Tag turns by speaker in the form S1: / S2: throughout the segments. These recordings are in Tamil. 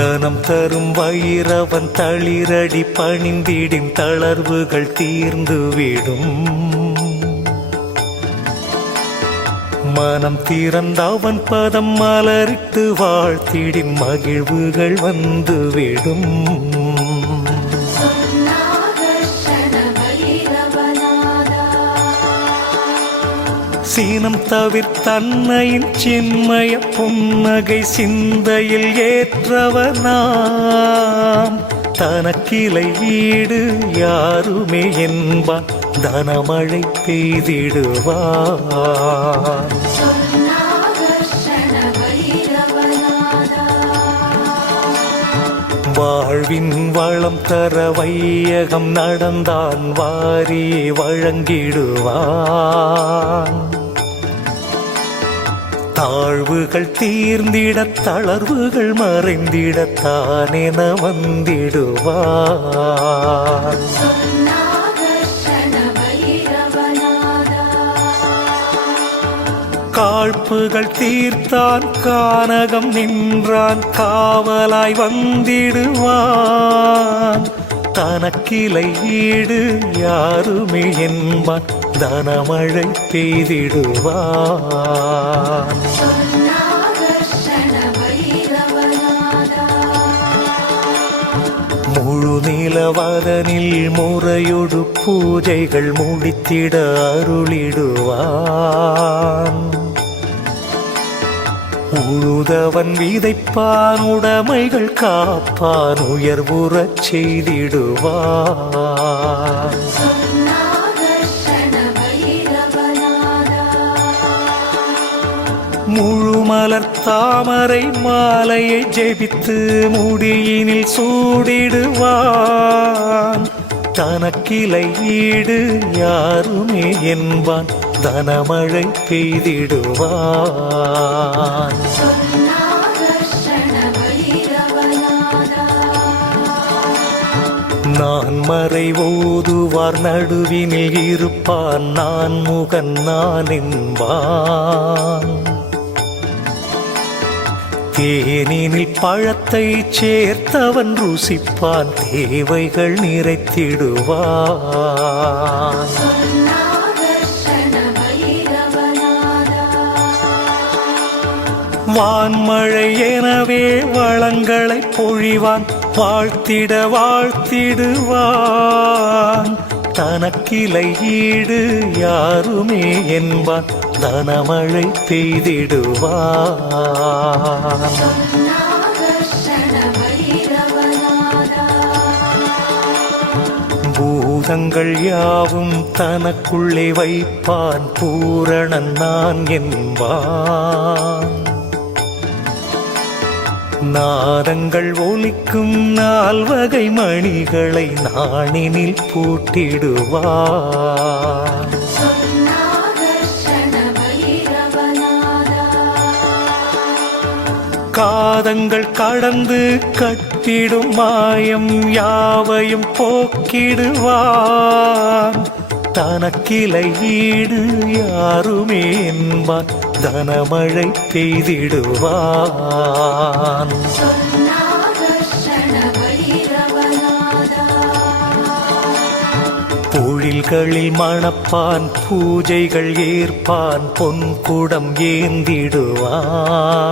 S1: தனம் தரும் வயிறவன் தளிரடி பணிந்திடும் தளர்வுகள் தீர்ந்துவிடும் மனம் திறந்த அவன் பதம் மலரிட்டு வாழ்த்திடும் மகிழ்வுகள் வந்துவிடும் சீனம் தவிர்த்தன்னையின் சின்மய புன்னகை சிந்தையில் ஏற்றவனாம். தனக்கிளை வீடு யாருமே என்பான். தனமழை பெய்திடுவான். வாழ்வின் வளம் தர வையகம் நடந்தான். வாரி வழங்கிடுவான். தாழ்வுகள் தீர்ந்திட தளர்வுகள் மறைந்திட தானென வந்திடுவான்
S2: சொன்னாகர்ஷண
S1: காழ்ப்புகள் தீர்த்தான் கானகம் நின்றான் காவலாய் வந்திடுவான். தனக்கிளை ஈடு யாருமே என்பான். தனமழை பெய்திடுவான். முழு நிலவரனில் முறையொடு பூஜைகள் முடித்திட அருளிடுவான். உழுதவன் விதைப்பான் உடைமைகள் காப்பான் உயர்வுறச் செய்திடுவான்.
S2: சொன்னாகர்ஷண
S1: முழு மலர் தாமரை மாலையை ஜெபித்து முடியினில் சூடிடுவான். தனக்கிளையீடு யாருமே என்பான். கனமழை பெய்திடுவான். நான் மறை ஓதுவார் நடுவினில் இருப்பான். நான் முகன் நான் என்பான். தேனினில் பழத்தை சேர்த்தவன் ருசிப்பான். தேவைகள் நிறைத்திடுவான். வான்மழை எனவே வளங்களை பொழிவான் வாழ்த்திட வாழ்த்திடுவான். தனக்கிளை ஈடு யாருமே என்பான் தனமழை பெய்திடுவான். பூதங்கள் யாவும் தனக்குள்ளே வைப்பான் பூரணன் நான் என்பான். நாதங்கள் ஒலிக்கும் நால்வகை மணிகளை நாணினில்
S2: பூட்டிடுவார்.
S1: காதங்கள் கடந்து கட்டிடும் மாயம் யாவையும் போக்கிடுவான். தனக்கிளை ஈடு யாருமே என்பான் தனமழை பெய்திடுவான். பொழில்களில் மணப்பான் பூஜைகள் ஏற்பான் பொன் பொன்குடம் ஏந்திடுவான்.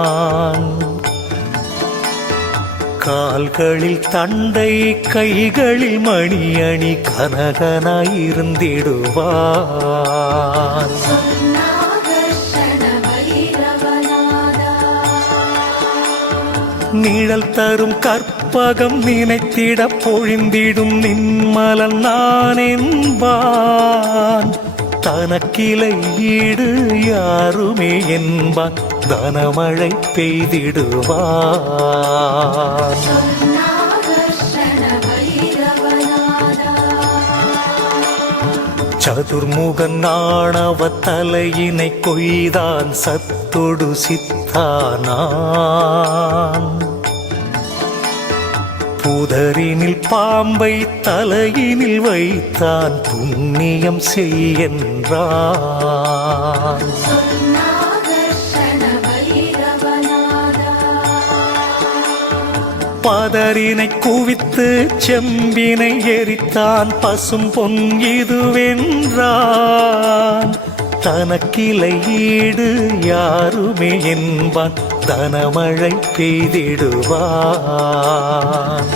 S1: கால்களில் தந்தை கைகளில் மணி அணி கனகனாயிருந்திடுவான் நிழல் தரும் கற்பகம் நினைத்திட பொழிந்திடும் நின்மலன் நான் என்பான் தனக்கிளை ஈடு யாருமே என்பான் தனமழை பெய்திடுவான் சதுர்முகன் ஆணவ தலையினை கொய்தான். சத்தொடு சித்தானான். புதரினில் பாம்பை தலையினில் வைத்தான் புண்ணியம்
S2: செய்கின்றான்
S1: பதறினை குவித்து செம்பினை எரித்தான் பசும் பொன் இதுவென்றான். தனக்கிளை ஈடு யாருமே என்பான். தனமழை பெய்திடுவான்.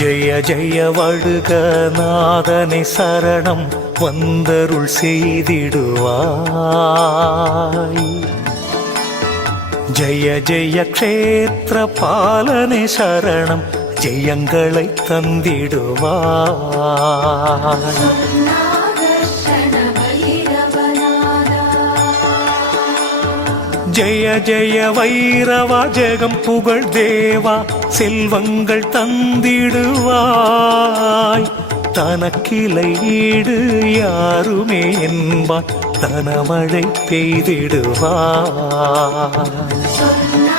S1: ஜெய ஜெய வழுக நாதனை சரணம் வந்தருள் செய்திடுவாய். ஜெய ஜெய க்ஷேத்திர பாலனை சரணம் ஜெயங்களை தந்திடுவாய். ஜெய ஜெய வைரவா ஜெகம் புகழ் தேவா செல்வங்கள் தந்திடுவாய். தனக்கிளை ஈடு யாருமே என்பான் தனமழை பெய்திடுவாய்.